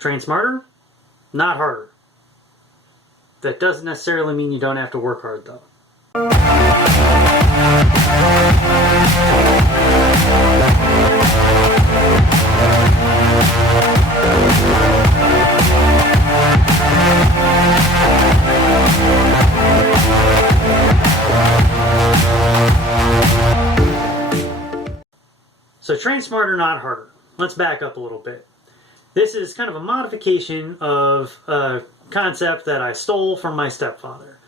Train smarter, not harder. That doesn't necessarily mean you don't have to work hard, though. So train smarter, not harder. Let's back up a little bit. This is kind of a modification of a concept that I stole from my stepfather.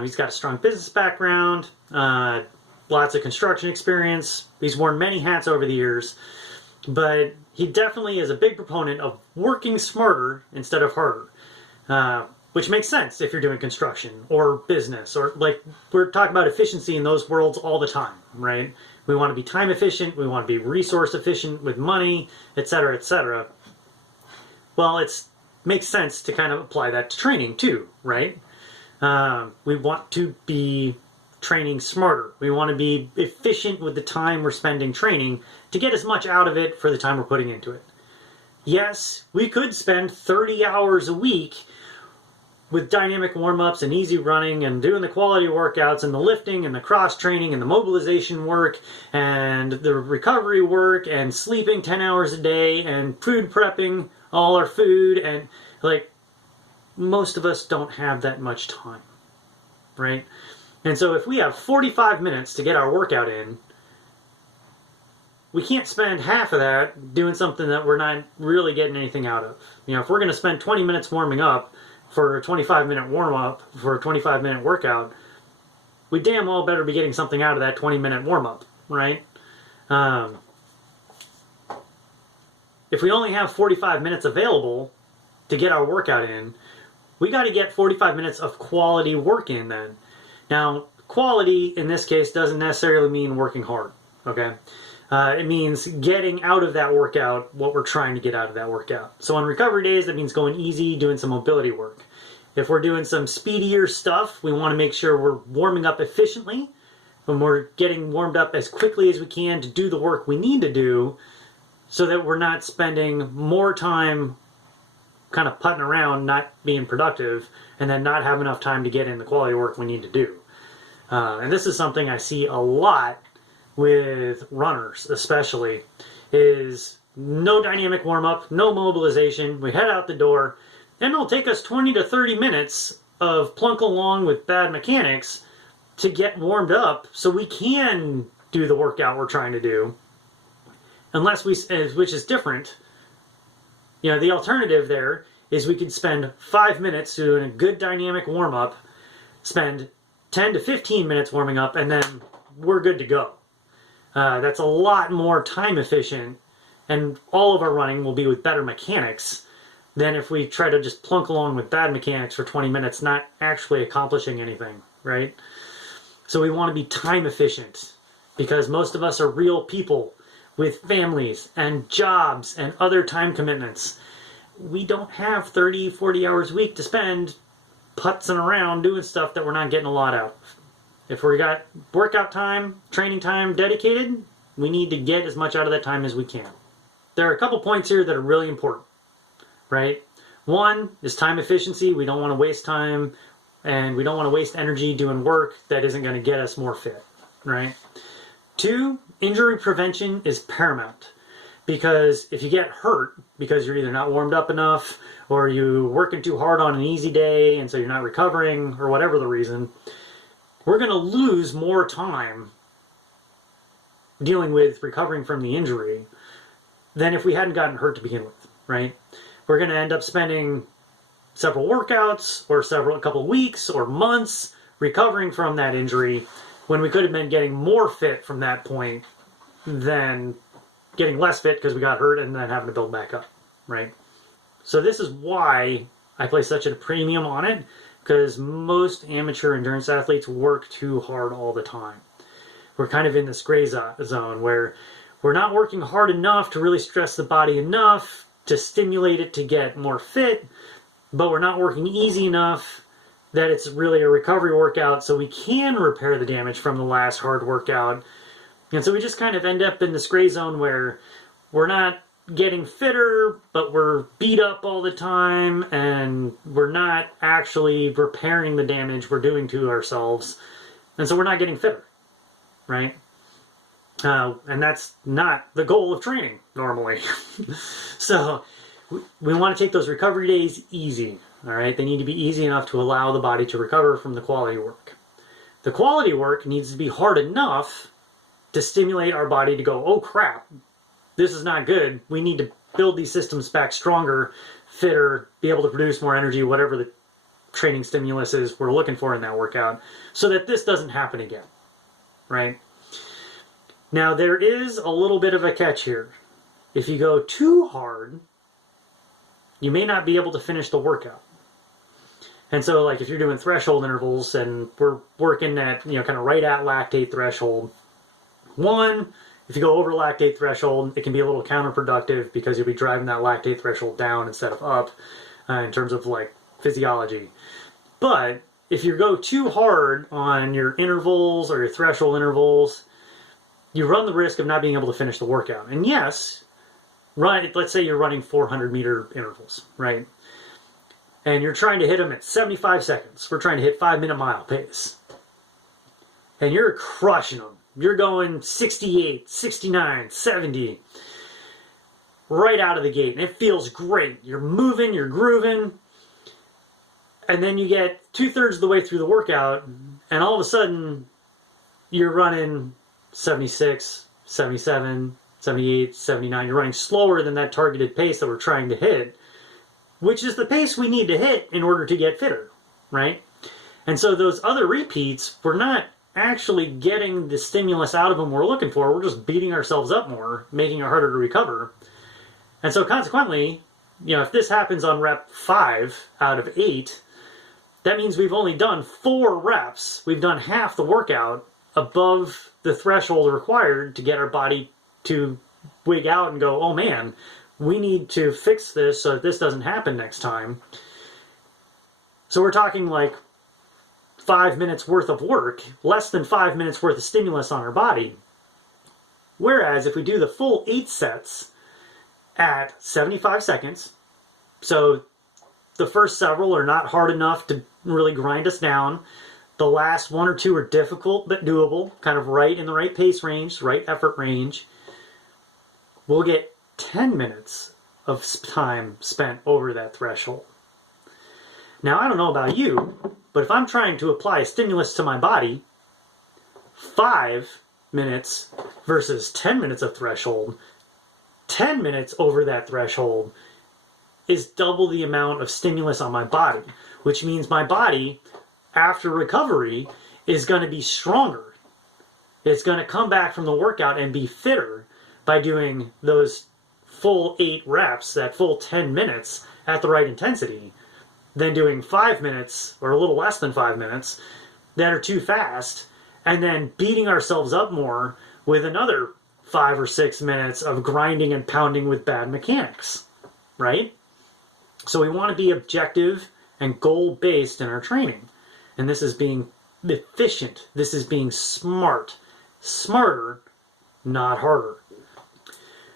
He's got a strong business background, lots of construction experience. He's worn many hats over the years, but he definitely is a big proponent of working smarter instead of harder, which makes sense if you're doing construction or business, or like we're talking about efficiency in those worlds all the time, right? We want to be time efficient, we want to be resource efficient with money, etc., etc. Well, it makes sense to kind of apply that to training too, right? We want to be training smarter. We want to be efficient with the time we're spending training to get as much out of it for the time we're putting into it. Yes, we could spend 30 hours a week with dynamic warm-ups and easy running and doing the quality workouts and the lifting and the cross-training and the mobilization work and the recovery work and sleeping 10 hours a day and food prepping all our food, and like most of us don't have that much time, right? And so if we have 45 minutes to get our workout in, we can't spend half of that doing something that we're not really getting anything out of. You know, if we're going to spend 20 minutes warming up for a 25-minute warm-up for a 25-minute workout, we damn well better be getting something out of that 20-minute warm-up, right? If we only have 45 minutes available to get our workout in, we got to get 45 minutes of quality work in then. Now, quality in this case doesn't necessarily mean working hard, okay? It means getting out of that workout what we're trying to get out of that workout. So on recovery days, that means going easy, doing some mobility work. If we're doing some speedier stuff, we want to make sure we're warming up efficiently, when we're getting warmed up as quickly as we can to do the work we need to do, so that we're not spending more time kind of putting around, not being productive, and then not have enough time to get in the quality work we need to do. And this is something I see a lot with runners especially, is no dynamic warm-up, no mobilization, we head out the door, and it'll take us 20 to 30 minutes of plunk along with bad mechanics to get warmed up so we can do the workout we're trying to do. Unless which is different. You know, the alternative there is we could spend 5 minutes doing a good dynamic warm-up, spend 10 to 15 minutes warming up, and then we're good to go. That's a lot more time efficient, and all of our running will be with better mechanics than if we try to just plunk along with bad mechanics for 20 minutes, not actually accomplishing anything, right? So we want to be time efficient, because most of us are real people with families and jobs and other time commitments. We don't have 30, 40 hours a week to spend putzing around doing stuff that we're not getting a lot out of. If we got workout time, training time dedicated, we need to get as much out of that time as we can. There are a couple points here that are really important, right? One is time efficiency. We don't want to waste time, and we don't want to waste energy doing work that isn't going to get us more fit, right? Two, injury prevention is paramount, because if you get hurt because you're either not warmed up enough or you're working too hard on an easy day and so you're not recovering, or whatever the reason, we're going to lose more time dealing with recovering from the injury than if we hadn't gotten hurt to begin with, right? We're going to end up spending several workouts or a couple of weeks or months recovering from that injury, when we could have been getting more fit from that point than getting less fit because we got hurt and then having to build back up, right? So this is why I place such a premium on it, because most amateur endurance athletes work too hard all the time. We're kind of in this gray zone where we're not working hard enough to really stress the body enough to stimulate it to get more fit, but we're not working easy enough that it's really a recovery workout so we can repair the damage from the last hard workout. And so we just kind of end up in this gray zone where we're not getting fitter, but we're beat up all the time, and we're not actually repairing the damage we're doing to ourselves. And so we're not getting fitter, right? And that's not the goal of training normally. So we want to take those recovery days easy, all right? They need to be easy enough to allow the body to recover from the quality work. The quality work needs to be hard enough to stimulate our body to go, oh crap, this is not good. We need to build these systems back stronger, fitter, be able to produce more energy, whatever the training stimulus is we're looking for in that workout, so that this doesn't happen again, right? Now, there is a little bit of a catch here. If you go too hard, you may not be able to finish the workout. And so, like, if you're doing threshold intervals and we're working at, kind of right at lactate threshold, one, if you go over lactate threshold, it can be a little counterproductive because you'll be driving that lactate threshold down instead of up in terms of, like, physiology. But if you go too hard on your intervals or your threshold intervals, you run the risk of not being able to finish the workout. And yes, let's say you're running 400-meter intervals, right? And you're trying to hit them at 75 seconds. We're trying to hit 5-minute mile pace. And you're crushing them. You're going 68, 69, 70 right out of the gate. And it feels great. You're moving, you're grooving. And then you get 2/3 of the way through the workout, and all of a sudden, you're running 76, 77, 78, 79. You're running slower than that targeted pace that we're trying to hit, which is the pace we need to hit in order to get fitter, right? And so those other repeats, we're not actually getting the stimulus out of them we're looking for. We're just beating ourselves up more, making it harder to recover. And so consequently, if this happens on rep 5 out of 8, that means we've only done 4 reps. We've done half the workout above the threshold required to get our body to wig out and go, oh man, we need to fix this so that this doesn't happen next time. So we're talking like 5 minutes worth of work, less than 5 minutes worth of stimulus on our body. Whereas if we do the full 8 sets at 75 seconds, so the first several are not hard enough to really grind us down. The last 1 or 2 are difficult but doable, kind of right in the right pace range, right effort range. We'll get 10 minutes of time spent over that threshold. Now, I don't know about you, but if I'm trying to apply a stimulus to my body, 5 minutes versus 10 minutes of threshold, 10 minutes over that threshold is double the amount of stimulus on my body, which means my body, after recovery, is going to be stronger. It's going to come back from the workout and be fitter by doing those full 8 reps, that full 10 minutes at the right intensity, than doing 5 minutes, or a little less than 5 minutes, that are too fast, and then beating ourselves up more with another 5 or 6 minutes of grinding and pounding with bad mechanics, right? So we want to be objective and goal-based in our training. And this is being efficient. This is being smart. Smarter, not harder.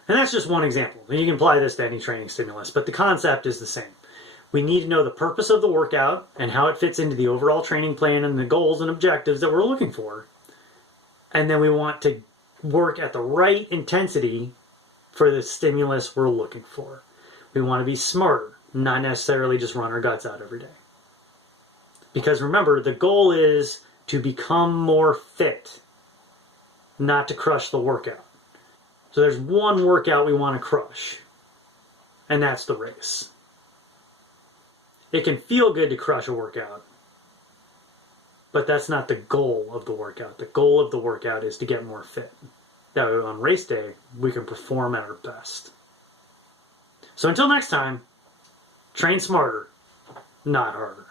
And that's just one example. And you can apply this to any training stimulus, but the concept is the same. We need to know the purpose of the workout and how it fits into the overall training plan and the goals and objectives that we're looking for. And then we want to work at the right intensity for the stimulus we're looking for. We want to be smarter, not necessarily just run our guts out every day. Because remember, the goal is to become more fit, not to crush the workout. So there's one workout we want to crush, and that's the race. It can feel good to crush a workout, but that's not the goal of the workout. The goal of the workout is to get more fit. That way on race day, we can perform at our best. So until next time, train smarter, not harder.